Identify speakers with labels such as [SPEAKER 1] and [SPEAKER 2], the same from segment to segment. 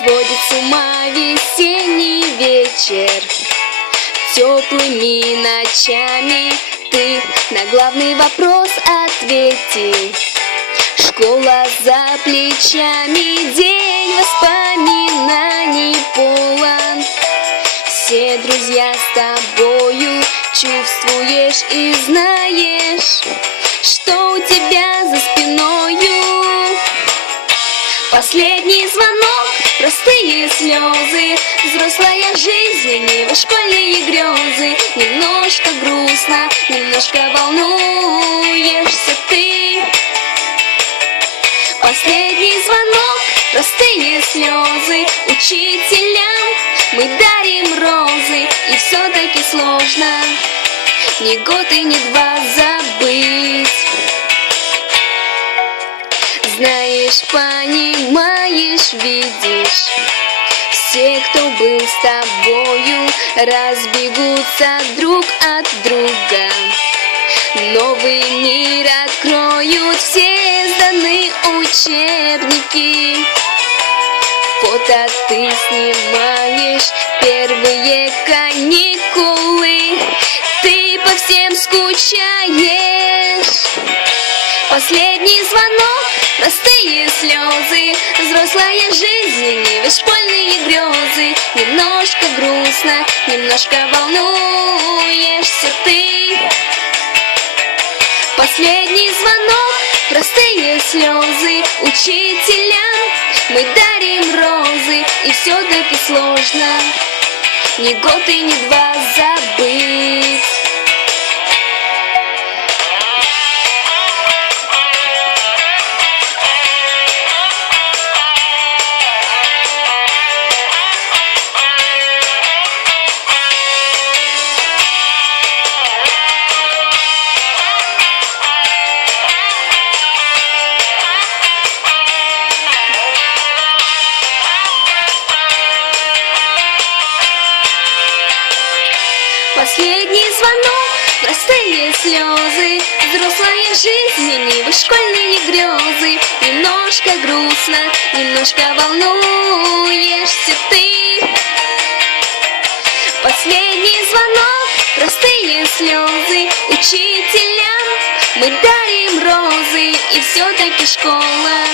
[SPEAKER 1] сводит с ума весенний вечер. Теплыми ночами ты на главный вопрос ответи. Школа за плечами, день воспоминаний полон. Все друзья с тобою чувствуешь и знаешь. Последний звонок, простые слезы Взрослая жизнь, не школьные грезы. Немножко грустно, немножко волнуешься ты. Последний звонок, простые слезы Учителям мы дарим розы И все-таки сложно. Ни год и ни два забыть. Знаешь, понимаешь, видишь. Все, кто был с тобою Разбегутся друг от друга. Новый мир откроют все сданы учебники. Фото ты снимаешь первые каникулы. Ты по всем скучаешь Последний звонок, простые слезы. Взрослая жизнь, не школьные грезы. Немножко грустно, немножко волнуешься ты. Последний звонок, простые слезы. Учителям мы дарим розы И все-таки сложно. Ни год и ни два забыть Последний звонок, простые слезы Взрослая жизнь, не школьные грезы. Немножко грустно, немножко волнуешься ты. Последний звонок, простые слезы Учителям мы дарим розы И все-таки школа.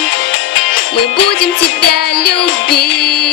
[SPEAKER 1] Мы будем тебя любить